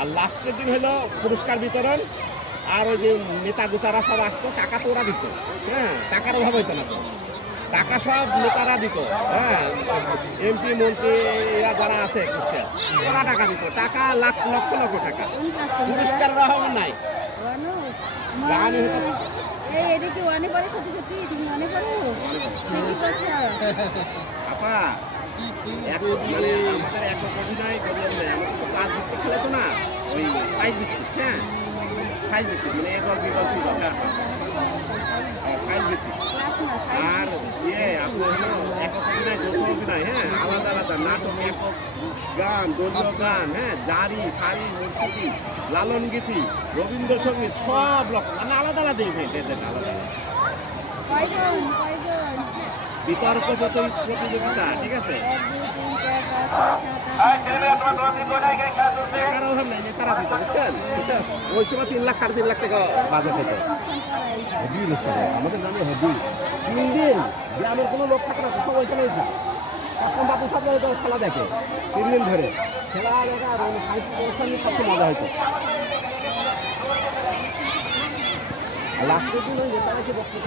আর লাস্টের দিন হলো পুরস্কার বিতরণ। আর ওই যে নেতা গোতারা সব আসতো, টাকা তো ওরা দিত, হ্যাঁ, টাকার অভাব হইতো না তো, টাকা সব নেতারা দিত, হ্যাঁ, এমপি মন্ত্রী এরা যারা আছে কুষ্টিয়া ওরা টাকা দিত, টাকা লক্ষ লক্ষ টাকা, পুরস্কারের অভাব নাই। গান হতো আপা মানে আমাদের একক অভিনয় আমাদের তো কাজ ভিত্তিক খেলে তো না, ওই সাইজ ভিত্তিক, হ্যাঁ সাইজ ভিত্তিক, মানে এ দল বি দল সি দল, হ্যাঁ সাইজ ভিত্তিক। আর আপনার হলো একক অভিনয়, যৌথ অভিনয়, হ্যাঁ আলাদা আলাদা নাটক, একক গান, দলীয় গান, হ্যাঁ জারি সারি মুর্শিদি, লালন গীতি, রবীন্দ্রসঙ্গীত, সব মানে আলাদা আলাদা ইভেন্ট, এদের আলাদা বিতর্ক প্রতিযোগিতা, ঠিক আছে। টাকার অভাব নাই, নেতারা দিত, বুঝছেন, ওই সময় 3 লাখ 3.5 লাখ টাকা বাজেট হতো আমাদের গ্রামে। হেভি 3 দিন গ্রামের কোনো লোক থাকে না, সব ওইখানেই থাকে, এখন বাবু সাথে খেলা দেখে 3 দিন ধরে খেলা দেখা, আর সাহিত্য অনুষ্ঠান নিয়ে সবচেয়ে মজা হতো। লাস্টের দিন ওই নেতারা যে বক্তব্য